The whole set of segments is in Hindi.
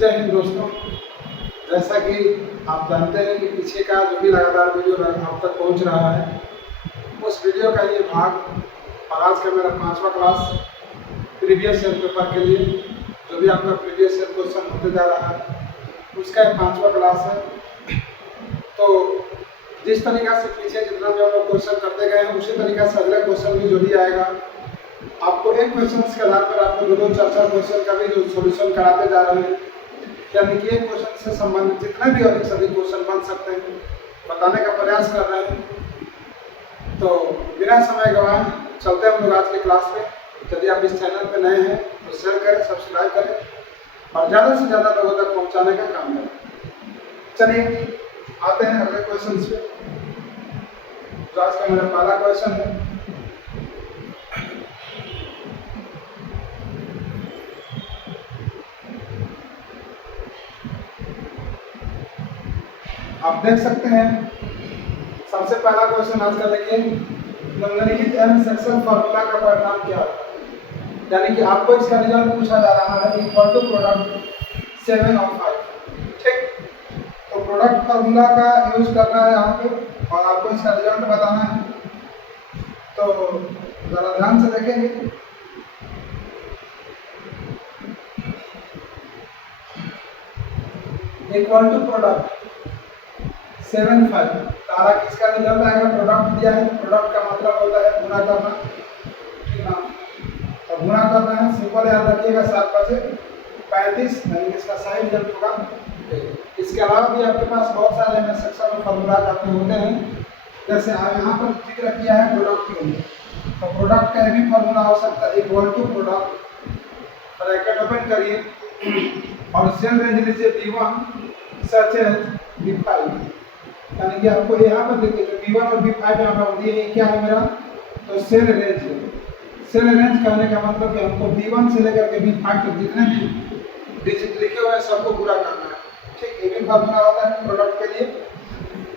जय हिंद दोस्तों। जैसा कि आप जानते हैं कि पीछे का जो भी लगातार वीडियो आप तक पहुंच रहा है, उस वीडियो का ये भाग और आज का मेरा 5वां क्लास प्रीवियस ईयर पेपर के लिए जो भी आपका प्रीवियस ईयर क्वेश्चन होते जा रहा है उसका 5वां क्लास है। तो जिस तरीक़ा से पीछे जितना भी हम लोग क्वेश्चन करते गए हैं उसी तरीक़ा से अगला क्वेश्चन भी जो भी आएगा आपको एक क्वेश्चन के आधार पर आपको दो चार क्वेश्चन का भी जो सोल्यूशन कराते जा रहे हैं, यानी कि एक क्वेश्चन से संबंधित जितने भी अधिक सभी क्वेश्चन बन सकते हैं बताने का प्रयास कर रहे हैं। तो बिना समय गंवाए चलते हैं हम लोग आज के क्लास में। यदि आप इस चैनल पर नए हैं तो शेयर करें, सब्सक्राइब करें और ज़्यादा से ज़्यादा लोगों तक पहुँचाने का काम करें। चलिए आते हैं अगले क्वेश्चन पे। तो आज का मेरा पहला क्वेश्चन है, आप देख सकते हैं सबसे पहला क्वेश्चन आज का देखिए, निम्नलिखित एम सेक्शन फॉर्मूला का परिणाम क्या है। यानी कि आपको इसका रिजल्ट पूछा जा रहा है इक्वल टू प्रोडक्ट 7 और 5। ठीक, तो प्रोडक्ट फार्मूला का यूज करना है यहाँ पे और आपको इसका रिजल्ट बताना है। तो जरा ध्यान से देखेंगे। इक्वल टू प्रोडक्ट 7 5 तारा किसका रिजल्ट आएगा, प्रोडक्ट दिया है। प्रोडक्ट का मतलब होता है गुणा करना, ठीक ना। तो गुणा करना है, सिंपल याद रखिएगा 7 5 35, यानी इसका सही रिजल्ट होगा। इसके अलावा भी आपके पास बहुत सारे एम सेक्शन में फॉर्मूला आपके होते हैं, जैसे आप यहाँ पर जिक्र किया है प्रोडक्ट के लिए, तो प्रोडक्ट का भी फॉर्मूला हो सकता है equal to product, bracket open करिए और सेल रेंज लीजिए V1 सच है V5। यानी कि आपको यहाँ पर देखिए जो V1 और V5 यहाँ पर दिए क्या है मेरा, तो सेल रेंज है। सेल रेंज कहने का मतलब कि हमको V1 से लेकर के V5 तक जितने भी डिजिट लिखे हुए हैं सबको पूरा करना है। ठीक, ये भी फॉर्मूला होता है प्रोडक्ट के लिए।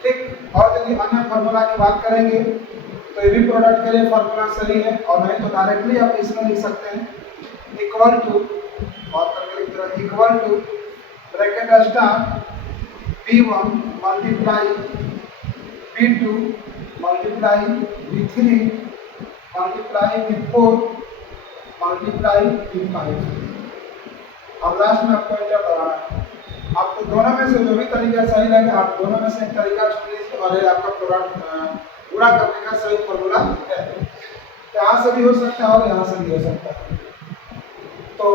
ठीक, और यदि अन्य फॉर्मूला की बात करेंगे तो ये भी प्रोडक्ट के लिए फॉर्मूला सही है, और नहीं तो डायरेक्टली आप इसमें लिख सकते हैं इक्वल टू और करके लिख दो equal to bracket star V1 multiply V2 multiply V3 multiply V4 multiply V5 और लास्ट में आपको एंटर दबाना है। आपको दोनों में से जो भी तरीका सही लगे आप दोनों में से एक तरीका चुन लीजिए और ये आपका प्रोडक्ट पूरा करने का सही फॉर्मूला है। यहाँ से भी हो सकता है और यहाँ से भी हो सकता है। तो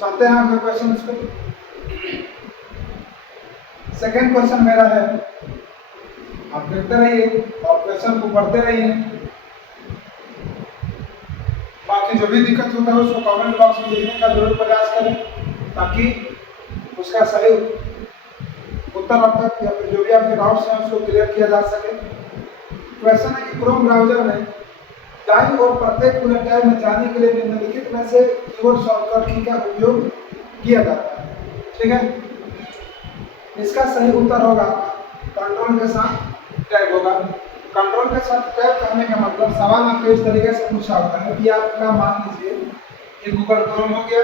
चलते हैं अगले क्वेश्चन पे। सेकेंड क्वेश्चन मेरा है, आप देखते रहिए और क्वेश्चन को पढ़ते रहिए। बाकी जो भी दिक्कत होता है उसको कमेंट बॉक्स में लिखने का जरूर प्रयास करें ताकि उसका सही उत्तर अब तक या फिर जो भी आपके डाउट्स हैं उसको क्लियर किया जा सके। क्वेश्चन है कि क्रोम ब्राउजर में दाईं ओर प्रत्येक बुलेट टैब में जाने के लिए निम्नलिखित में से कीबोर्ड शॉर्टकट की का उपयोग किया जाता है। ठीक है, इसका सही उत्तर होगा कंट्रोल के साथ टैब होगा। कंट्रोल के साथ टैब करने का मतलब सवाल आपको इस तरीके से पूछा होता है कि आपका मान लीजिए ये गूगल क्रोम हो गया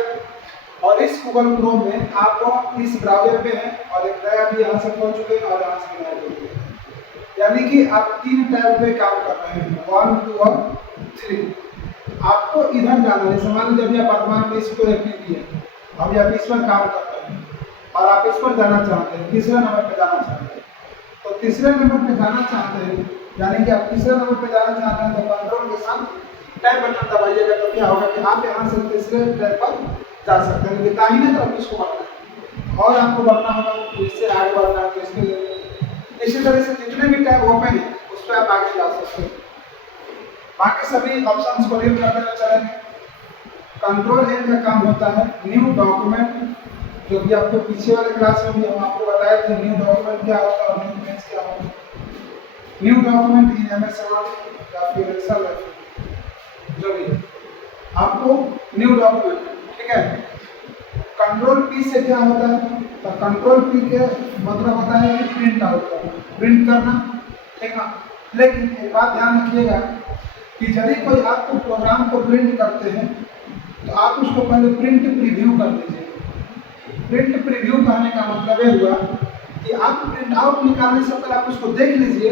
और इस गूगल क्रोम में आप इस ब्राउजर पे हैं और एक नया भी यहाँ से खोल चुके हैं और यहाँ से नया खोल चुके हैं, यानी कि आप 3 टैब पे काम कर रहे हैं 1 2 और 3। आपको इधर जाना है, मान लीजिए अभी आप वर्तमान में इसको एक्टिव किए, अभी आप इस पर काम कर रहे हैं और आप इस पर जाना चाहते हैं, तीसरे नंबर पे जाना चाहते हैं। तो तीसरे नंबर पे जाना चाहते हैं यानी कि आप तीसरे नंबर पे जाना चाहते हैं तो कंट्रोल के साथ टैब बटन दबाइएगा, तो क्या होगा कि आप यहाँ से तीसरे टैब पर जा सकते हैं। दाहिने तरफ इसको बढ़ना है और आपको बढ़ना होगा तो इससे आगे बढ़ना है, तो इसके इसी तरह से जितने भी टैब ओपन है उस पर आप आगे जा सकते हैं। बाकी सभी ऑप्शंस को रीड करते हुए चलेंगे। कंट्रोल एन का काम होता है न्यू डॉक्यूमेंट, जो कि आपको पीछे वाले क्लास में भी हम आपको बताया कि न्यू डॉक्यूमेंट क्या होता है और न्यू पेज क्या होता है। New document in MS word या फिर एक्सेल जो भी आपको न्यू डॉक्यूमेंट, ठीक है। कंट्रोल पी से क्या होता है, तो कंट्रोल पी के मतलब होता है कि प्रिंट आउट करना, प्रिंट करना, ठीक है। लेकिन एक बात ध्यान रखिएगा कि यदि कोई आपको प्रोग्राम को प्रिंट करते हैं तो आप उसको पहले प्रिंट प्रीव्यू कर लीजिए। प्रिंट प्रीव्यू कहने का मतलब ये हुआ कि आप प्रिंट आउट निकालने से पहले आप उसको देख लीजिए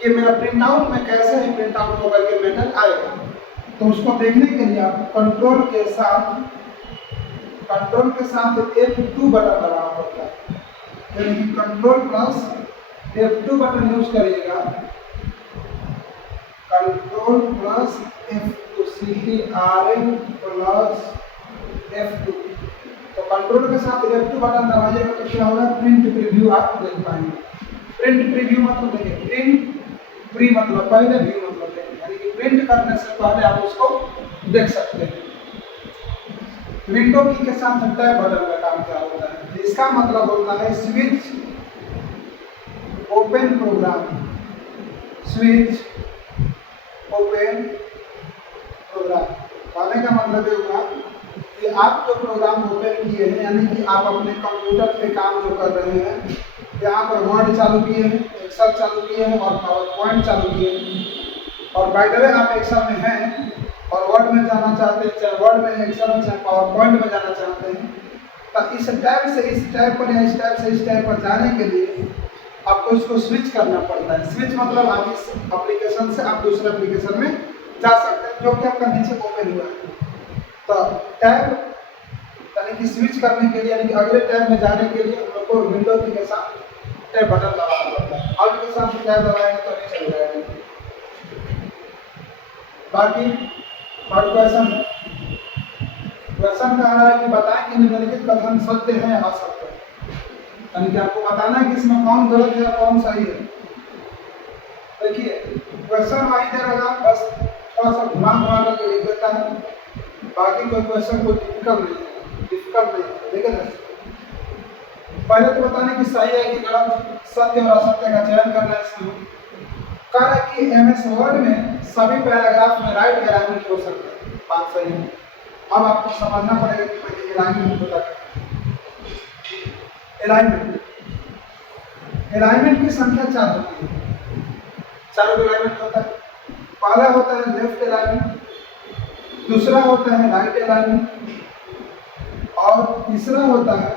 कि मेरा प्रिंट आउट में कैसे है प्रिंट आउट होकर के मेथड आएगा। तो उसको देखने के लिए आप कंट्रोल के साथ F2 बटन दबाना पड़ता है, यानी कि control plus F2 button use करिएगा। Control plus F2 CTRL plus F2। तो कंट्रोल के साथ F2 बटन दबाइएगा तो क्या होगा, प्रिंट प्रीव्यू आप देख पाएंगे। प्रिंट प्रीव्यू मतलब देखिए, प्रिंट प्री मतलब पहले, व्यू मतलब देखिए, यानी कि प्रिंट करने से पहले आप उसको देख सकते हैं। विंडो की के साथ टैब बटन का काम क्या होता है, इसका मतलब होता है switch open program, switch open program. कहने का मतलब ये हुआ कि आप जो प्रोग्राम ओपन किए हैं, यानी कि आप अपने कंप्यूटर पे काम जो कर रहे हैं, यहाँ पर वर्ड चालू किए हैं, एक्सेल चालू किए हैं और पावर पॉइंट चालू किए हैं। और बाय द वे आप एक्सेल में हैं और वर्ड में जाना चाहते हैं, चाहे वर्ड में, एक्सेल में, चाहे पावर पॉइंट में जाना चाहते हैं, तो इस टैब से इस टैब पर या इस टैब से इस टैब पर जाने के लिए आपको इसको स्विच करना पड़ता है। स्विच मतलब आप इस एप्लीकेशन से आप दूसरे एप्लीकेशन में जा सकते हैं जो कि आपका नीचे ओपन हुआ है। तो टैब यानी कि स्विच करने के लिए, यानी कि अगले टैब में जाने के लिए हम लोग को विंडो की के साथ टैब बटन दबाना पड़ता है। alt के साथ टैब दबाएंगे तो नहीं चल जाएगा। बाकी थर्ड क्वेश्चन कह रहा है कि बताएं कि निम्नलिखित कथन सत्य है या असत्य है, यानी कि आपको बताना है कि इसमें कौन गलत है या कौन सही है। देखिए क्वेश्चन वही दे रहा, बस थोड़ा सा घुमा करके लिख देता है, बाकी कोई क्वेश्चन कोई डिफिकल्ट नहीं है। देखिए पहले तो बताने की सही है कि गलत, सत्य और असत्य का चयन करना है इसमें। कह रहा है कि एमएस वर्ड में सभी पैराग्राफ में राइट अलाइनमेंट हो सकता है, बात सही है। अब आपको समझना पड़ेगा कि पहले अलाइनमेंट होता है। अलाइनमेंट की संख्या 4 होती है, 4 अलाइनमेंट होता है। पहला होता है लेफ्ट अलाइनमेंट, दूसरा होता है राइट अलाइनमेंट, और तीसरा होता है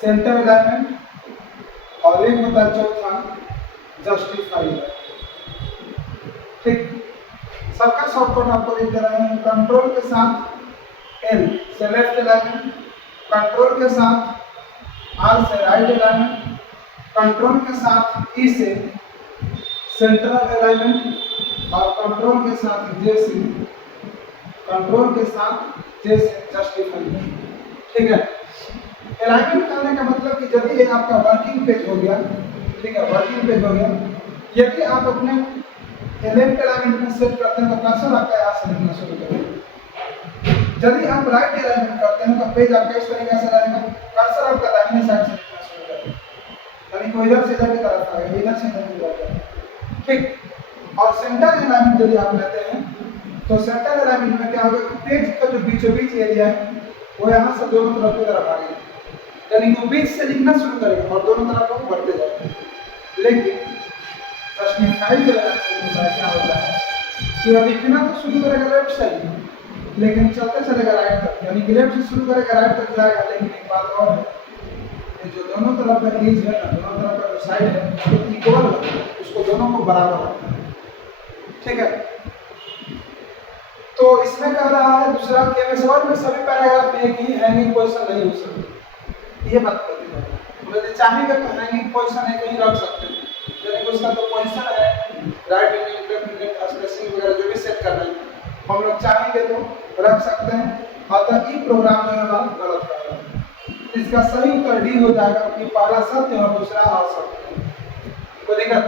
सेंटर अलाइनमेंट, और एक होता है चौथा जस्टिफाई। ठीक, सबका शॉर्टकट आपको लिख दे रहे हैं। कंट्रोल के साथ L से लेफ्ट अलाइनमेंट, कंट्रोल के साथ R से राइट अलाइनमेंट, कंट्रोल के साथ E से सेंट्रल अलाइनमेंट, और कंट्रोल के साथ J से जस्टिफाई। ठीक है, अलाइनमेंट करने का मतलब कि यदि ये आपका वर्किंग पेज हो गया, ठीक है, वर्किंग पेज हो गया, यदि आप अपने लेफ्ट अलाइनमेंट में सेट करते हैं तो कर्सर आपका यहाँ से लिखना शुरू करेगा। यदि आप राइट अलाइनमेंट करते हैं तो पेज आपका इस तरीके से रहेगा, कर्सर आपका दाहिने साइड से लिखना शुरू करेगा, यानी कोई इधर से इधर की तरफ आएगा, इधर से इधर की तरफ आएगा। ठीक, और सेंटर अलाइनमेंट यदि आप लेते हैं तो सेंटर अलाइनमेंट में क्या होगा कि पेज का जो बीचों बीच एरिया है वो यहाँ से दोनों तरफ की तरफ आ गया, यानी कि वो बीच से लिखना शुरू करेगा और दोनों तरफ वो बढ़ते जाएंगे। लेकिन जस्टिफाई क्या होता है कि वो लिखना तो शुरू करेगा लेफ्ट साइड, लेकिन चलते चलेगा राइट तक, यानी कि लेफ्ट से शुरू करेगा राइट तक जाएगा। लेकिन एक बात और है, जो दोनों तरफ का एज है ना, दोनों तरफ का जो साइड है उसको इक्वल रखना है, उसको दोनों को बराबर रखना है। ठीक है, तो इसमें कह रहा है दूसरा कि एमएस वर्ड में सभी पैराग्राफ में एक ही हैंगिंग पोजीशन नहीं हो सकती। ये बात करनी है, यदि चाहेंगे तो हैंगिंग पोजीशन एक ही रख सकते हैं, यानी उसका तो पोजीशन है right angle, left angle, spacing वगैरह जो भी सेट करना है हम लोग चाहेंगे तो रख सकते हैं। अतः ई प्रोग्राम में हमारा गलत कर रहा है। इसका सही उत्तर डी हो जाएगा कि पहला सत्य और दूसरा असत्य। कोई दिक्कत?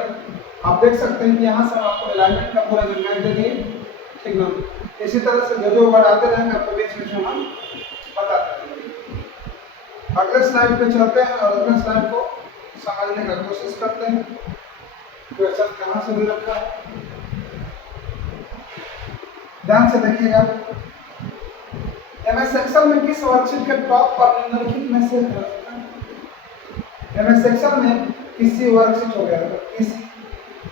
आप देख सकते हैं कि यहाँ से आपको अलाइनमेंट का पूरा जानकारी दे दिए, ठीक ना। इसी तरह से जो वर्ड आते रहेंगे आपको बीच बीच में हम बताते रहेंगे। अगले स्लाइड पे चलते हैं और अगले स्लाइड को समझने का कोशिश करते हैं। क्वेश्चन कहाँ से दे रखा है, ध्यान से देखिएगा। एमएस एक्सेल में किस वर्कशीट के टॉप पर निम्नलिखित में से एमएस एक्सेल में किसी वर्कशीट हो गया, किस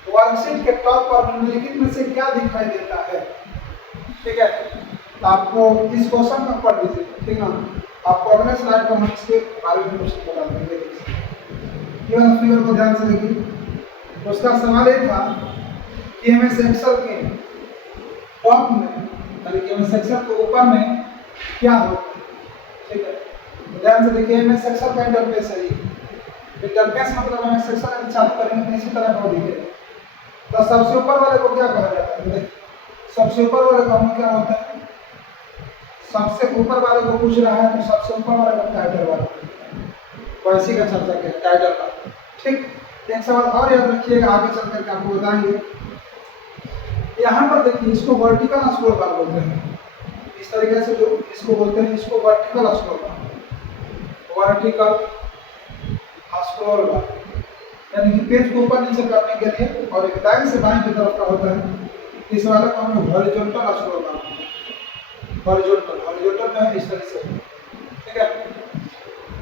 वर्कशीट के टॉप पर निम्नलिखित में से क्या दिखाई देता है? ठीक है, तो आपको इस क्वेश्चन को पढ़ लीजिए, ठीक ना। आपको अगले स्लाइड पर हम इसके बारे में कुछ बता देंगे। ये वाला फिगर को ध्यान से देखिए। उसका सवाल ये था कि एमएस एक्सेल के टॉप में यानी कि एमएस एक्सेल के ऊपर में क्या होता है, ठीक है। तो ध्यान से देखिए, एमएस एक्सेल का इंटरफेस है। इंटरफेस मतलब एमएस एक्सेल चालू करेंगे तो इसी तरह का दिखेगा। तो सबसे ऊपर वाले को क्या कहा जाता है? सबसे ऊपर वाले का हम क्या होता है? सबसे ऊपर वाले को पूछ रहा है तो सबसे ऊपर वाले का टाइटल वाला, वैसी का चर्चा किया टाइटल वाला, ठीक। एक सवाल और याद रखिएगा, आगे चल करके आपको बताएंगे। यहाँ पर देखिए, इसको वर्टिकल स्क्रॉल बार बोलते हैं। इस तरीके से जो इसको बोलते हैं, इसको वर्टिकल स्क्रॉल बार, वर्टिकल स्क्रॉल बार यानी कि पेज को ऊपर नीचे करने के लिए, और एक दाएं से बाएं की तरफ का होता है। इस वाले को हम हॉरिजॉन्टल स्क्रॉल बार, हॉरिजॉन्टल में इस तरह से, ठीक है।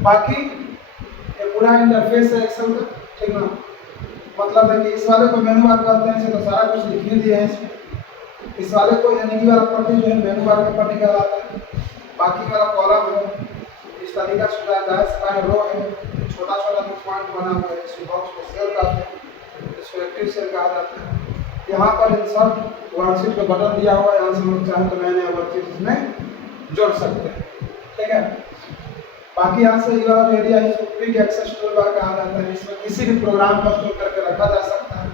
बाकी ये पूरा इंटरफेस है एक्सेल का, ठीक ना। मतलब है कि इस वाले को मेनू बार कहते हैं, इसे तो सारा कुछ लिख ही दिया है इसमें। इस वाले को यानी कि वाला पट्टी जो है मेनू बार का पट्टी कहलाता है। बाकी वाला कॉलम है, इस तरीका से दाएं रो है, छोटा छोटा पॉइंट बना हुआ है, इस बॉक्स को सेल कहते हैं, इसको एक्टिव सेल कहा जाता है। यहाँ पर इंसर्ट वर्कशीट का बटन दिया हुआ है, यहाँ से हम चाहें तो नए नए वर्कशीट इसमें जोड़ सकते हैं, ठीक है। बाकी यहाँ से ये वाला जो एरिया है इसको क्विक एक्सेस टूलबार कहा जाता है। इसमें किसी भी प्रोग्राम को स्टोर करके रखा जा सकता है।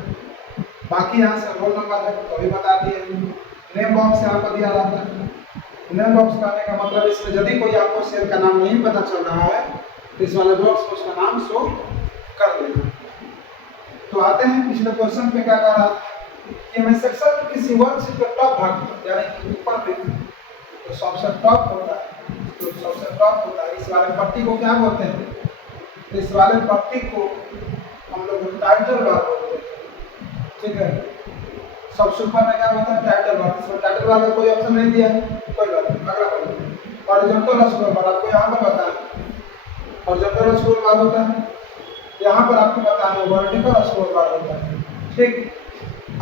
बाकी यहाँ से रोल नंबर है तो भी बता दिए। नेम बॉक्स यहाँ पर दिया जाता है। नेम बॉक्स कहने का मतलब इसमें यदि कोई आपको सेल का नाम नहीं पता चल रहा है तो इस वाले बॉक्स को उसका नाम शो कर देना। तो आते हैं पिछले क्वेश्चन पे, क्या कह रहा था कि मैं सेक्शन किसी वर्कशीट का टॉप भाग यानी कि ऊपर में तो सबसे टॉप होता है, तो सबसे टॉप होता है। इस वाले पट्टी को क्या बोलते हैं? इस वाले पट्टी को हम लोग टाइटल बार बोलते हैं, ठीक है। सबसे ऊपर में क्या होता है? Title bar. इसमें टाइटल बार का कोई ऑप्शन नहीं दिया है, कोई बात नहीं, अगला पढ़िए। हॉरिजॉन्टल स्क्रॉल बार आपको यहाँ पर बताना, हॉरिजॉन्टल स्क्रॉल बार होता है। यहाँ पर आपको बताना है वर्टिकल स्क्रॉल बार होता है, ठीक।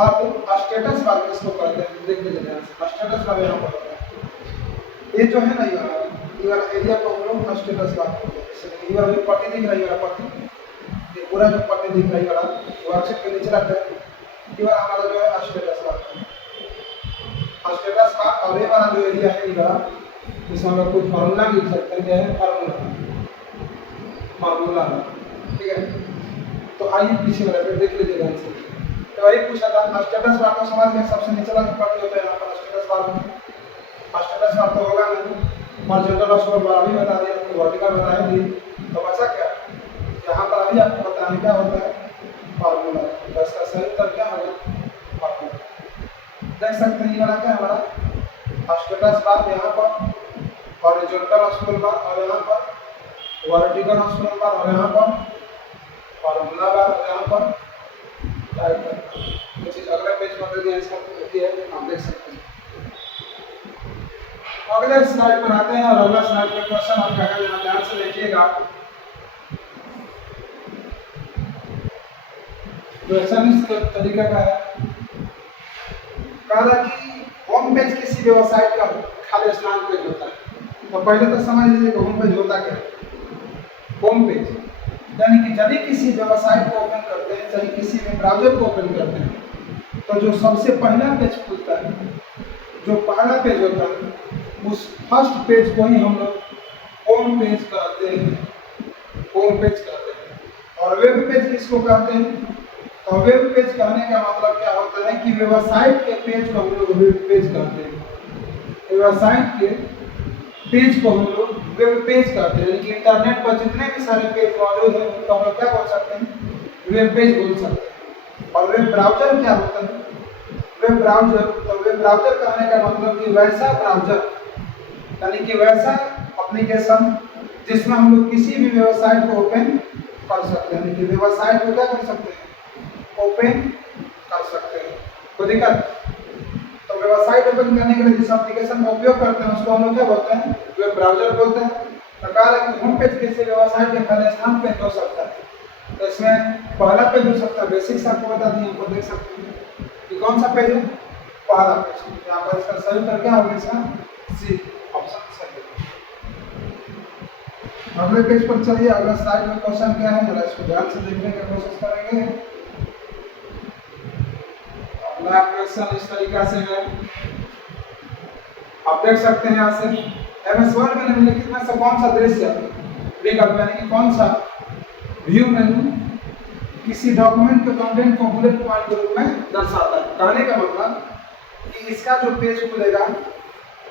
अब स्टेटस बार किसको कहते हैं देख लीजिए ध्यान से। स्टेटस बार यहाँ पर होता है, ये जो है ना ये वाला एरिया को हम लोग स्टेटस बार बोलते हैं। ये वाला जो पट्टी दिख रही है, वाला पट्टी, ये पूरा जो पट्टी दिख रही है वाला वर्कशीट के नीचे रखते हैं, ये वाला हमारा जो है स्टेटस बार, स्टेटस बार। और ये वाला जो एरिया है ये वाला, इसमें हम लोग कुछ फार्मूला लिख सकते हैं, क्या है फार्मूला, ठीक है। तो आइए पीछे वाला पे देख लीजिए ध्यान से। तो वही पूछा था स्टेटस बार को समझ में, सबसे नीचे वाला पट्टी होता है यहाँ पर स्टेटस बार में। स्टेटस बार तो होगा नहीं, हॉरिजॉन्टल स्क्रॉल बार भी बता दिया, तो वर्टिकल बता ही दी, तो बचा क्या? यहाँ पर अभी आपको बताने क्या होता है? फार्मूला। तो इसका सही उत्तर क्या होगा? फार्मूला। देख सकते हैं ये वाला क्या हमारा स्टेटस बार, यहाँ पर हॉरिजॉन्टल स्क्रॉल बार, और यहाँ पर वर्टिकल स्क्रॉल बार, और यहाँ पर फार्मूला बार, और यहाँ पर टाइटल। ये चीज अगले पेज पर दिया इसका होती है, आप देख सकते हैं। अगले स्लाइड पर आते हैं, और अगला स्लाइड पे क्वेश्चन आप क्या करना ध्यान से देखिएगा। क्वेश्चन इस तरीके का है, कहा कि होम पेज किसी भी वेबसाइट का खाली स्नान पेज होता है। तो पहले तो समझ लीजिए कि होम पेज होता क्या है। होम पेज यानी कि यदि किसी वेबसाइट को ओपन करते हैं, चाहे किसी भी ब्राउजर को ओपन करते हैं, तो जो सबसे पहला पेज खुलता है, जो पहला पेज होता है, उस फर्स्ट पेज को ही हम लोग होम पेज कहते हैं, होम पेज कहते हैं। और वेब पेज किसको कहते हैं? तो वेब पेज कहने का मतलब क्या होता है कि वेबसाइट के पेज को हम लोग वेब पेज कहते हैं। वेबसाइट के पेज को हम लोग वेब पेज कहते हैं, यानी कि इंटरनेट पर जितने भी सारे पेज मौजूद हैं तो हम लोग क्या बोल सकते हैं? वेब पेज बोल सकते हैं। और वेब ब्राउजर क्या होता है? वेब ब्राउजर, तो वेब ब्राउजर कहने का मतलब कि वैसा ब्राउजर, यानी कि वैसा एप्लीकेशन जिसमें हम लोग किसी भी वेबसाइट को ओपन कर सकते हैं, यानी कि वेबसाइट को क्या कर सकते हैं? ओपन कर सकते हैं। कोई दिक्कत? तो वेबसाइट ओपन करने के लिए जिस एप्लीकेशन का उपयोग करते हैं उसको हम लोग क्या बोलते हैं? वेब ब्राउजर बोलते हैं। तो कहा है कि होम पेज किसी वेबसाइट के पहले स्थान पे हो सकता है। तो इसमें पहला पेज हो सकता है, बेसिक्स आपको बता दिए, आपको देख सकते हैं कि कौन सा पेज है? पहला पेज। यहाँ पर इसका सही उत्तर क्या होगा? इसका सी ऑप्शन सही है। अगले पेज पर चलिए। अगला स्लाइड में क्वेश्चन क्या है, जरा इसको ध्यान से देखने की कोशिश करेंगे। अगला क्वेश्चन इस तरीका से है, आप देख सकते हैं यहाँ से एमएस वर्ड में निम्नलिखित में से कौन सा दृश्य विकल्प यानी कि कौन सा व्यू मेनू किसी डॉक्यूमेंट के कंटेंट को बुलेट पॉइंट के रूप में दर्शाता है। कहने का मतलब कि इसका जो पेज खुलेगा,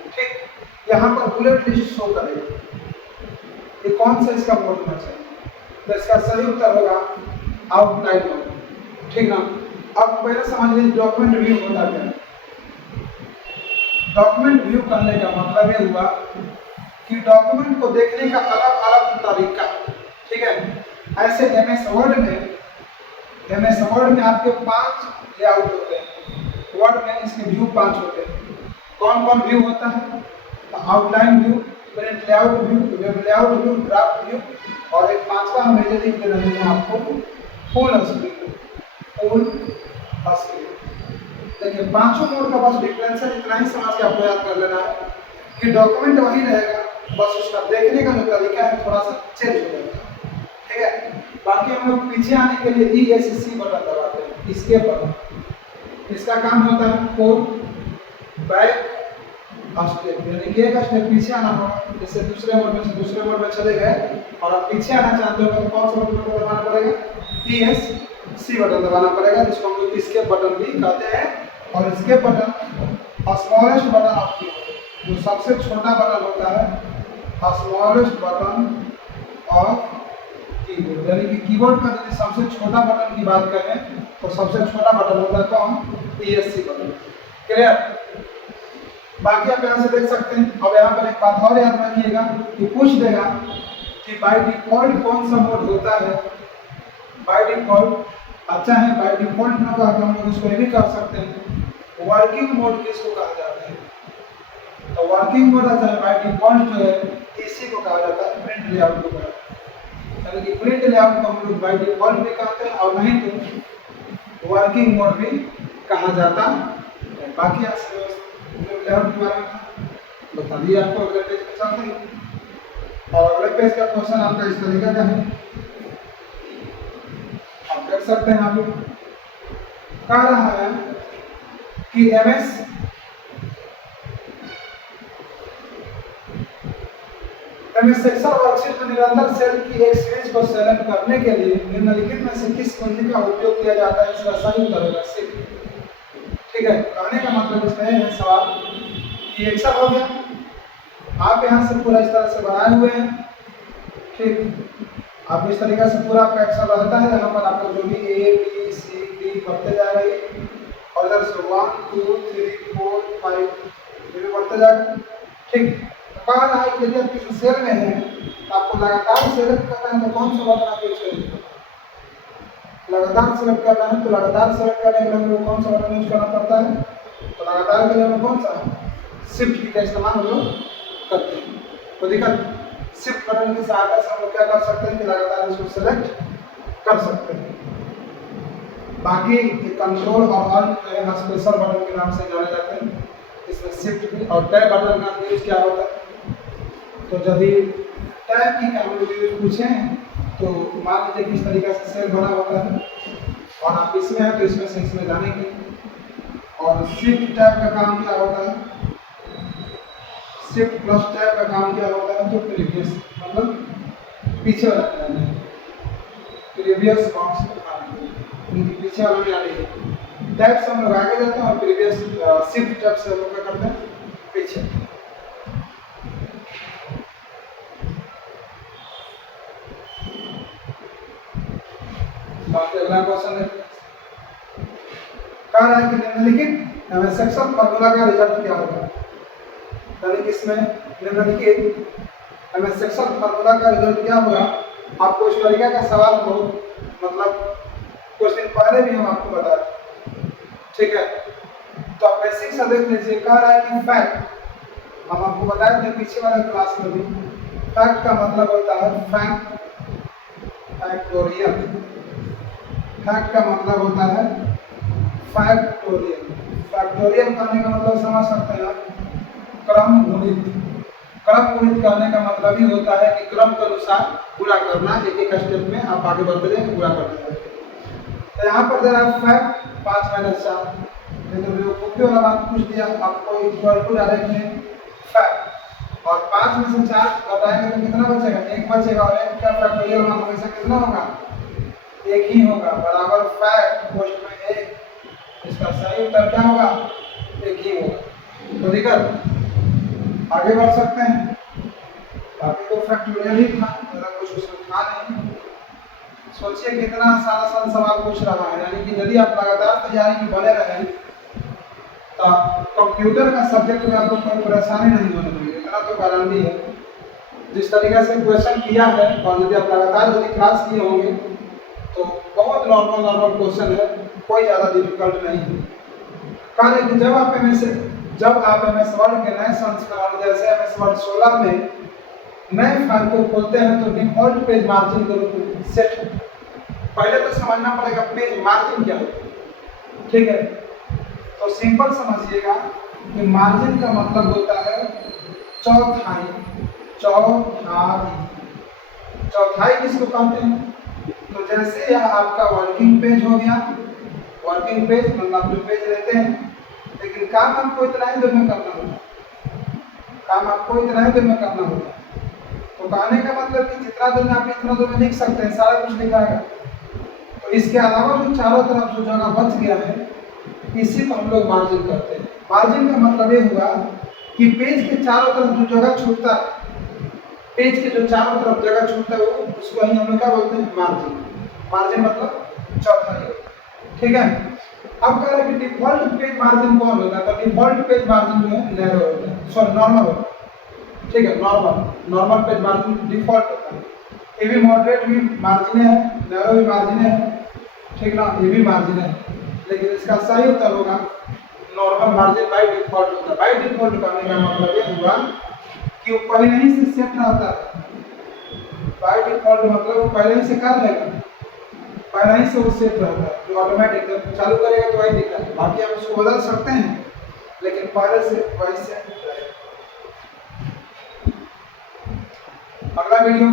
ठीक, यहाँ पर बुलेट लिस्ट शो करेगा। ये कौन सा इसका मोड होना चाहिए, तो इसका सही उत्तर होगा आउटलाइन मोड, ठीक ना। अब पहले समझ लीजिए डॉक्यूमेंट व्यू होता क्या है। डॉक्यूमेंट व्यू करने का मतलब ये हुआ कि डॉक्यूमेंट को देखने का अलग अलग तरीका, ठीक है। ऐसे एमएस वर्ड में आपके 5 लेआउट होते हैं। वर्ड में इसके व्यू 5 होते हैं। कौन कौन व्यू होता है, तो outline view, print layout view, web layout view, draft view, और एक 5वां हम लिख दे रहे हैं आपको फुल स्क्रीन। देखिए 5 मोड का बस डिफरेंस है, इतना ही समझ के आपको याद कर लेना है कि डॉक्यूमेंट वही रहेगा, बस उसका देखने का जो तरीका है थोड़ा सा चेंज हो जाएगा, ठीक है। बाकी हम लोग पीछे आने के लिए ESC बटन दबाते हैं, इसके बटन, इसका काम होता है फॉरवर्ड बैक स्टेप, यानी कि एक स्टेप पीछे आना होगा। जैसे दूसरे मोड में से दूसरे मोड में चले गए और आप पीछे आना चाहते हो तो कौन सा बटन दबाना पड़ेगा, ESC बटन दबाना पड़ेगा, जिसको हम लोग इसके बटन भी कहते हैं। और इसके button smallest button of keyboard, जो सबसे छोटा बटन होता है, स्मॉलेस्ट बटन ऑफ कीबोर्ड, यानी कि कीबोर्ड का यदि सबसे छोटा बटन की बात करें तो सबसे छोटा बटन होता है कौन, ESC बटन। क्लियर। बाकी आप यहाँ से देख सकते हैं। अब यहाँ पर एक बात और याद रखिएगा कि पूछ देगा कि बाय डिफॉल्ट कौन सा मोड होता है। बाय डिफॉल्ट अच्छा है, बाय डिफॉल्ट ना कहा हम लोग इसको ये भी कह सकते हैं वर्किंग मोड किसको कहा जाता है, तो वर्किंग मोड आता है बाय डिफॉल्ट जो है इसी को कहा जाता है प्रिंट लेआउट को कहा, यानी कि प्रिंट लेआउट को हम लोग बाय डिफॉल्ट भी कहते हैं और नहीं तो वर्किंग मोड भी कहा जाता है। बाकी लेआउट के बारे में बता दिया आपको। अगले पेज पे चलते हैं और अगले पेज का क्वेश्चन आपका इस तरीके का है, आप देख सकते हैं। आप कह रहा है कि एमएस सेक्शन वर्कशीट में निरंतर सेल की एक सीरीज को सेलेक्ट करने के लिए निम्नलिखित में से किस कुंजी का उपयोग किया जाता है, इसका सही उत्तर होगा शिफ्ट। ठीक है, कहने का मतलब इसमें है सवाल कि एक्सेल हो गया, आप यहाँ से पूरा इस तरह से बनाए हुए हैं, ठीक। आप इस तरीके से पूरा आपका एक्सेल रहता है, यहाँ पर आपको जो भी A B C D बढ़ते जा रही है और इधर से 1 2 3 4 5 ये भी बढ़ते जाएगा, ठीक। कह रहा है कि यदि आप किसी सेल में हैं तो आपको लगातार सेलेक्ट करना है तो कौन सा बटन आप यूज करेंगे, लगातार सेलेक्ट करना है तो लगातार सेलेक्ट करने के लिए हमें कौन सा बटन यूज करना पड़ता है, तो लगातार के लिए हमें कौन सा शिफ्ट की का इस्तेमाल हम लोग करते हैं। तो दिक्कत शिफ्ट बटन की सहायता से हम लोग क्या कर सकते हैं कि लगातार इसको सेलेक्ट कर सकते हैं। बाकी कंट्रोल और ऑल्ट जो है स्पेशल बटन के नाम से जाने जाते हैं, इसमें शिफ्ट भी और टैब बटन का यूज क्या होता है, तो यदि टैब की का हम लोग पूछें तो मान लीजिए किस तरीके से सेल बना होता है और आप इसमें हैं तो इसमें से इसमें जानेंगे। और शिफ्ट टैब का काम क्या होता है, शिफ्ट प्लस टैब का काम क्या होता है, तो प्रीवियस मतलब पीछे वाला जाना है, प्रीवियस बॉक्स का काम पीछे वाला में आने है। टैब से हम लोग आगे जाते हैं और प्रीवियस शिफ्ट टैब से हम लोग क्या करते हैं पीछे। बाकी अगला क्वेश्चन है, कह रहा है कि निम्नलिखित सेक्शन फार्मूला का रिजल्ट क्या होगा, यानी कि इसमें निम्नलिखित सेक्शन फार्मूला का रिजल्ट क्या होगा। आपको इस तरीके का सवाल बहुत मतलब कुछ दिन पहले भी हम आपको बताए, ठीक है। तो आप बेसिक सा देख लीजिए। कह रहा है कि फैक्ट हम आपको बताए थे पीछे वाले क्लास में भी, फैक्ट का मतलब होता है फैक्टोरियल, फैक्ट का मतलब होता है फैक्टोरियल। फैक्टोरियल कहने का मतलब समझ सकते हैं आप क्रम गुणित, क्रम गुणित करने का मतलब ही होता है कि क्रम के अनुसार गुणा करना, एक एक स्टेप में आप आगे बढ़ते जाएंगे, गुणा करते जाएंगे। तो यहाँ पर दे रहा है फैक्ट 5 - 4, तो बेवकूफी वाला बात पूछ दिया आपको, इक्वल टू डायरेक्ट में फैक्ट, और 5 में से 4 घटाएंगे तो कितना बचेगा, 1 बचेगा, और 1 का फैक्टोरियल मान हमेशा कितना होगा, 1 ही होगा, बराबर फैक्ट पोस्ट में 1, इसका सही उत्तर क्या होगा, 1 ही होगा। तो दिक्कत आगे बढ़ सकते हैं, बाकी तो फैक्टोरियल ही था, ज़्यादा कुछ उसमें था नहीं। सोचिए कितना आसान सवाल पूछ रहा है, यानी कि यदि आप लगातार तैयारी में बने रहें तो कंप्यूटर का सब्जेक्ट में आपको कोई परेशानी नहीं होने देगी, इतना तो गारंटी है। जिस तरीके से क्वेश्चन किया है, और यदि आप लगातार यदि क्लास किए होंगे तो बहुत नॉर्मल क्वेश्चन है, कोई ज़्यादा डिफिकल्ट नहीं है। कारण कि जब आप MS वर्ड के नए संस्करण जैसे MS वर्ड 16 में नए फाइल को खोलते हैं तो डिफॉल्ट पेज मार्जिन के रूप में सेट होता है। पहले तो समझना पड़ेगा पेज मार्जिन क्या होता है, ठीक है। तो सिंपल समझिएगा कि मार्जिन का मतलब होता है चौथाई। चौथाई किसको कहते हैं, तो जैसे यह आपका वर्किंग पेज हो गया, वर्किंग पेज मतलब आप जो पेज लेते हैं, लेकिन काम आपको इतना ही देर में करना होता है, तो कहने का मतलब कि जितना देर में आप इतना देर में लिख सकते हैं, सारा कुछ लिखाएगा। तो इसके अलावा जो चारों तरफ जो जगह बच गया है, इसी को हम लोग मार्जिन करते हैं। मार्जिन का मतलब ये हुआ कि पेज के चारों तरफ जो जगह छूटता है, पेज के जो चारों तरफ जगह छूटता है, वो उसको ही हम लोग क्या बोलते हैं, मार्जिन मतलब चौथाई, ठीक है। अब कह रहे हैं कि डिफॉल्ट पेज मार्जिन कौन होता है, तो डिफॉल्ट पेज मार्जिन जो है नैरो होता है, सॉरी नॉर्मल होता है, ठीक है। नॉर्मल पेज मार्जिन डिफॉल्ट होता है। ये भी मॉडरेट भी मार्जिन है, नैरो भी मार्जिन है, ठीक ना, ये भी मार्जिन है, लेकिन इसका सही उत्तर होगा नॉर्मल मार्जिन बाय डिफॉल्ट होता है। बाय डिफॉल्ट करने का मतलब ये हुआ कि वो पहले ही से सेट रहता है। बाय डिफॉल्ट मतलब वो पहले ही से कर रहेगा, पहले ही से वो सेट रहता है, जो ऑटोमेटिक जब चालू करेगा तो वही दिखता है। बाकी हम उसको बदल सकते हैं, लेकिन पहले से वही सेट रहेगा। अगला वीडियो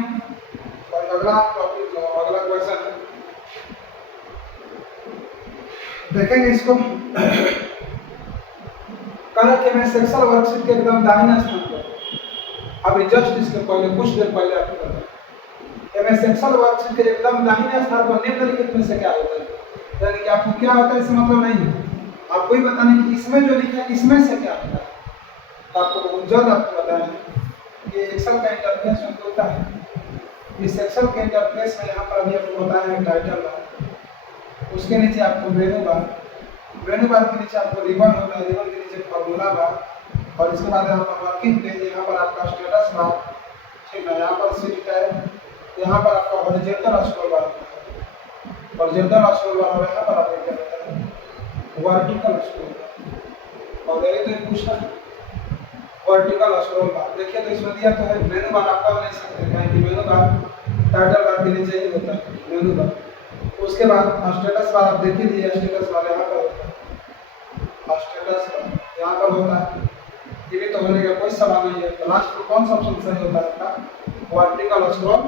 और अगला टॉपिक, अगला क्वेश्चन देखेंगे। इसको कहा कि मैं सेक्शन वर्कशीट के एकदम दाहिने स्थान पर, अभी जस्ट इसके पहले कुछ देर पहले आपको बताया, मैं सेक्शन वर्कशीट के एकदम दाहिने स्थान पर निम्नलिखित में से क्या होता है, यानी कि आपको क्या होता है इसका मतलब नहीं है, आपको ही बताने कि इसमें जो लिखा है इसमें से क्या होता है। तो आपको बहुत जल्द आपको बताया कि एक्सेल का इंटरफेस होता है। इस एक्सेल के इंटरफेस में यहाँ पर अभी आपको बताया है टाइटल बार, उसके नीचे आपको मेनू बार के नीचे आपको रिबन होता है, रिबन के नीचे फॉर्मूला बार, और इसके बाद यहाँ पर वर्किंग पेज, यहाँ पर आपका स्टेटस बार, ठीक है। यहाँ पर सीट टैब, यहाँ पर आपका हॉरिजॉन्टल स्क्रॉल बार, और यहाँ पर आप क्या होता है वर्टिकल स्क्रॉल बार, और यही तो पूछा वर्टिकल स्क्रॉल बार। देखिए तो इसमें दिया तो है मेनू बार, आप कर नहीं सकते कहीं कि मेनू बार टाइटल बार के नीचे ही होता है मेनू बार। उसके बाद स्टेटस बार आप देख लीजिए, स्टेटस बार यहाँ पर होता है, स्टेटस बार यहाँ पर होता है। ये भी तो होने का कोई सवाल नहीं है। तो लास्ट में कौन सा ऑप्शन सही होता है आपका, वर्टिकल स्क्रॉल,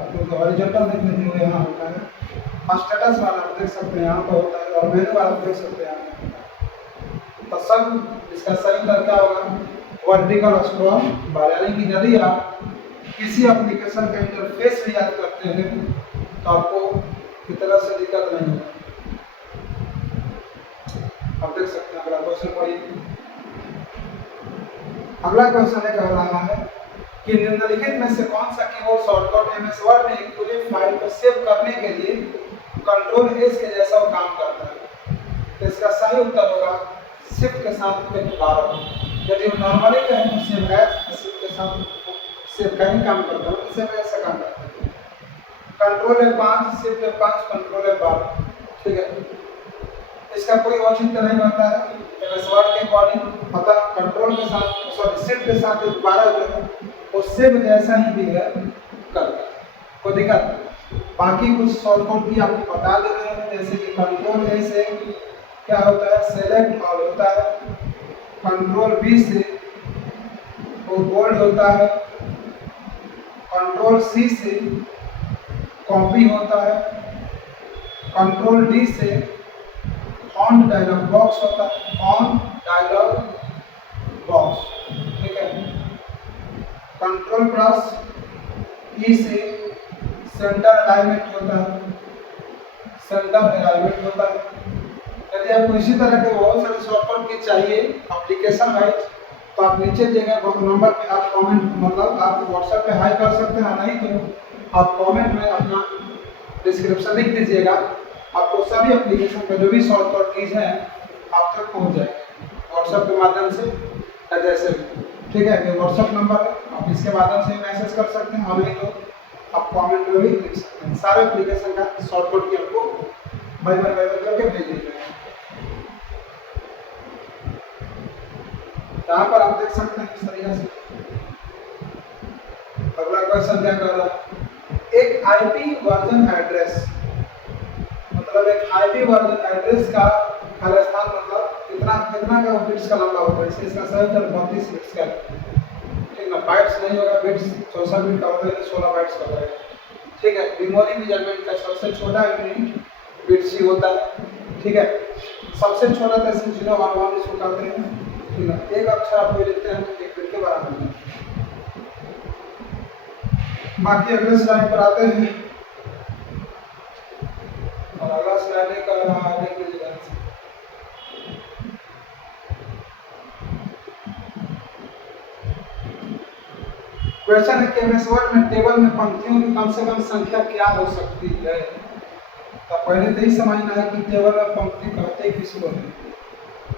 आपको हॉरिजॉन्टल देखने के लिए यहाँ होता है। स्टेटस बार आप देख सकते हैं यहाँ पर होता है, और मेनू बार आप देख सकते हैं यहाँ पर। तो सब इसका सही उत्तर क्या होगा, वर्टिकल स्क्रॉल बार। यानी कि यदि आप किसी एप्लीकेशन का इंटरफेस भी याद करते हैं तो आपको की तरह से दिक्कत नहीं होगा। आप देख सकते हैं। अगला क्वेश्चन पढ़िए। अगला क्वेश्चन कह रहा है कि निम्नलिखित में से कौन सा कीबोर्ड शॉर्टकट MS वर्ड में एक पूरी फाइल को सेव करने के लिए Ctrl+S के जैसा काम करता है। तो इसका सही उत्तर होगा शिफ्ट के साथ F12। यदि हम नॉर्मली कहें तो सेव एज, शिफ्ट के साथ सेव का ही काम करता है, सेव एज से काम करता है। Ctrl+F5, शिफ्ट F5, Ctrl+F12, ठीक है। इसका कोई औचित्य नहीं बनता है MS वर्ड के अकॉर्डिंग। अतः कंट्रोल के साथ, सॉरी शिफ्ट के साथ 12 जो है वो सेव जैसा ही भी है करता है, कोई दिक्कत। बाकी कुछ शॉर्टकट भी आपको बता दे रहे हैं, जैसे कि Ctrl+A से क्या होता है, सेलेक्ट ऑल होता है। Ctrl+V से वो बोल्ड होता है। कंट्रोल सी से कॉपी होता है। कंट्रोल डी से फॉन्ट डायलॉग बॉक्स होता है, फॉन्ट डायलॉग बॉक्स, ठीक है। कंट्रोल प्लस ई से सेंटर अलाइनमेंट होता है, सेंटर अलाइनमेंट होता है। यदि आपको इसी तरह के बहुत सारे शॉर्टकट की चाहिए एप्लीकेशन वाइज, तो आप नीचे दिए गए नंबर पे आप कमेंट मतलब आप व्हाट्सएप पे हाई कर सकते हैं, नहीं तो आप कमेंट में अपना डिस्क्रिप्शन लिख दीजिएगा। आपको सभी एप्लीकेशन पे जो भी शॉर्टकट कीज हैं आप तक पहुंच जाएंगे व्हाट्सएप के माध्यम से या जैसे भी, ठीक है। ये व्हाट्सएप नंबर है, आप इसके माध्यम से मैसेज कर सकते हैं, और नहीं तो आप कमेंट में भी लिख सकते हैं। सारे एप्लीकेशन का शॉर्टकट की आपको बार करके भेज दीजिएगा। यहाँ पर आप देख सकते हैं इस तरीके से। अगला क्वेश्चन क्या कर रहा है, एक आईपी वर्जन एड्रेस, मतलब एक आईपी वर्जन एड्रेस का खाली स्थान मतलब कितना कितना का बिट्स का लंबा होगा। इसका सही उत्तर 32 बिट्स का, ठीक ना। बाइट्स नहीं होगा, बिट्स 64 बिट का होगा, 16 बाइट्स का होगा, ठीक है। मेमोरी मेजरमेंट का सबसे छोटा यूनिट बिट्स ही होता है, ठीक है। सबसे छोटा तहसील 011 इसको कहते हैं, ठीक है। एक अक्षर आप कोई लिखते हैं तो एक बिट के बराबर है। बाकी अगले स्लाइड पर आते हैं, और अगला स्लाइड कर रहा है आगे के लिए। क्वेश्चन है कि एमएस वर्ड में टेबल में पंक्तियों की कम से कम संख्या क्या हो सकती है। तो पहले तो ही समझना है कि टेबल में पंक्ति कहते किसको है,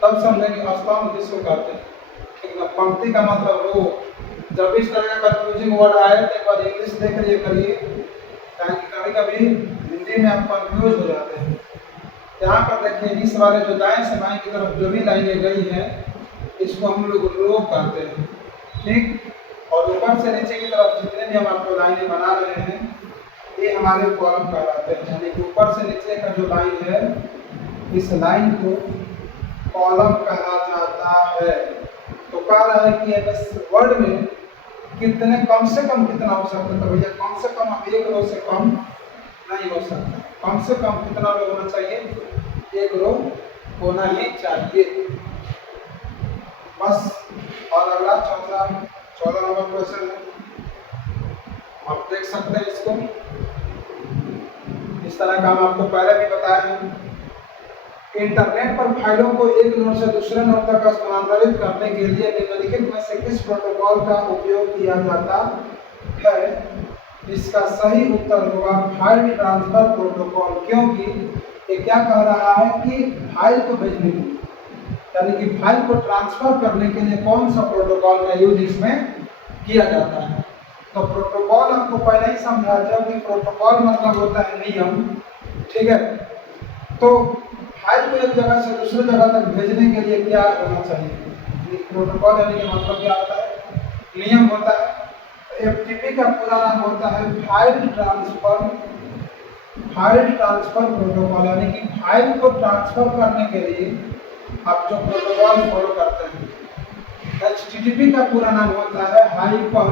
तब समझेंगे स्तंभ किसको कहते हैं, ठीक ना। पंक्ति का मतलब रो। जब भी इस तरह का कंफ्यूजिंग वर्ड आए तो एक बार इंग्लिश देख लिए करिए, ताकि कभी कभी हिंदी में आप कंफ्यूज हो जाते हैं। यहाँ पर देखिए, इस वाले जो दाएं से बाएं की तरफ जो भी लाइनें गई हैं इसको हम लोग रो कहते हैं, ठीक। और ऊपर से नीचे की तरफ जितने भी हम आपको लाइनें बना रहे हैं ये हमारे कॉलम कहलाते हैं। यानी कि ऊपर से नीचे का जो लाइन है इस लाइन को कॉलम कहा जाता है। तो कह रहा है कि एमएस वर्ड में कितने कम से कम कितना हो सकता है, तो भैया कम से कम अब एक रो से कम नहीं हो सकता। कम से कम कितना रो होना चाहिए, एक रो होना ही चाहिए बस। और अगला 14 नंबर क्वेश्चन है, आप देख सकते हैं इसको। इस तरह का हम आपको पहले भी बताया है। इंटरनेट पर फाइलों को एक नोड से दूसरे नोड तक स्थानांतरित करने के लिए निम्नलिखित में से किस प्रोटोकॉल का उपयोग किया जाता है। इसका सही उत्तर होगा फाइल ट्रांसफर प्रोटोकॉल, क्योंकि ये क्या कह रहा है कि फाइल को भेजने के लिए, यानी कि फाइल को ट्रांसफर करने के लिए कौन सा प्रोटोकॉल का यूज इसमें किया जाता है। तो प्रोटोकॉल आपको पहले ही समझा था कि प्रोटोकॉल मतलब होता है नियम, ठीक है। तो फाइल को एक जगह से दूसरे जगह तक भेजने के लिए क्या होना चाहिए, प्रोटोकॉल यानी कि मतलब क्या होता है, नियम होता है। एफटीपी का पूरा नाम होता है फाइल ट्रांसफर प्रोटोकॉल, यानी कि फाइल को ट्रांसफर करने के लिए आप जो प्रोटोकॉल फॉलो करते हैं। एचटीटीपी का पूरा नाम होता है hyper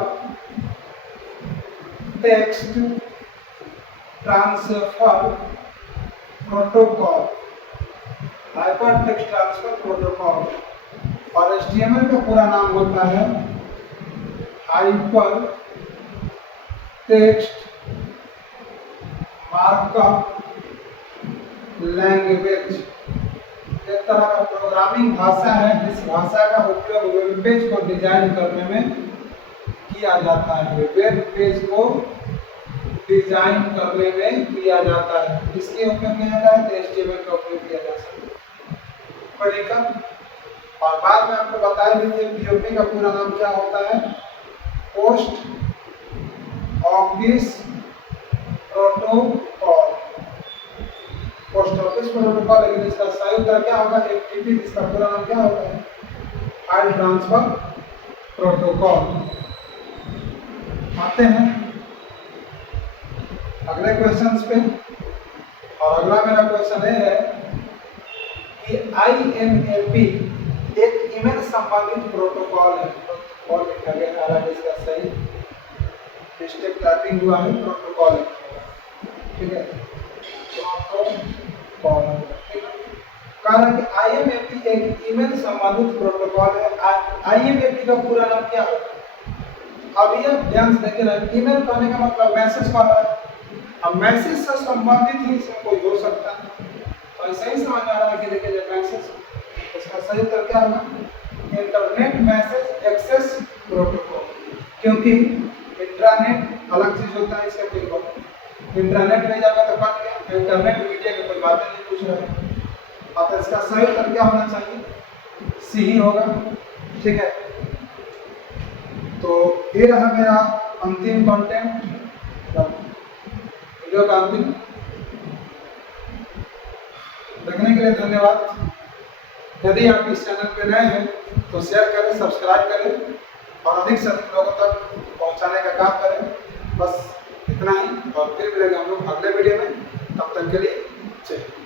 text transfer protocol, hyper text transfer protocol. और एचटीएमएल का पूरा नाम होता है हाइपर टेक्स्ट मार्कअप लैंग्वेज। एक तरह का प्रोग्रामिंग भाषा है जिस भाषा का उपयोग वेब पेज को डिजाइन करने में किया जाता है। वेब पेज को डिजाइन करने में किया जाता है, इसके उपयोग किया जाता है, तो एचटीएमएल का उपयोग किया जा सकता है। कोई दिक्कत? और बाद में आपको बताया भी कि पीओपी का पूरा नाम क्या होता है, post office protocol, post office protocol. लेकिन इसका सही उत्तर क्या होगा, एफटीपी, इसका पूरा नाम क्या होता है, फाइल ट्रांसफर प्रोटोकॉल। आते हैं अगले क्वेश्चंस पे, और अगला मेरा क्वेश्चन है कि IMAP एक ईमेल संबंधित प्रोटोकॉल है। लिखा गया है, हालांकि इसका सही मिस्टेक टाइपिंग हुआ है, प्रोटोकॉल ठीक है। तो आपको कॉल ठीक है। कारण कि IMAP एक ईमेल संबंधित प्रोटोकॉल है। IMAP का पूरा नाम क्या है? अब ये ध्यान से देखिए ना, ईमेल कहने का मतलब मैसेज का है। अब मैसेज से संबंधित ही इसमें कोई हो सकता है, तो ऐसा ही समझ आ रहा है कि देखिए जब मैसेज, इसका सही उत्तर क्या होगा? इंटरनेट मैसेज एक्सेस प्रोटोकॉल, क्योंकि इंट्रानेट अलग चीज होता है, इसका कोई बात। इंट्रानेट में जाकर तो कट गया, इंटरनेट मीडिया की कोई बातें नहीं पूछ रहे। अब इसका सही उत्तर क्या होना चाहिए? सी ही होगा, ठीक है। तो ये रहा मेरा अंतिम कंटेंट, वीडियो का अंतिम। देखने के लिए धन्यवाद। यदि आप इस चैनल पे नए हैं तो शेयर करें, सब्सक्राइब करें और अधिक से अधिक लोगों तक पहुंचाने का काम करें। बस इतना ही, और फिर मिलेंगे हम लोग अगले वीडियो में। तब तक के लिए जय हिंद।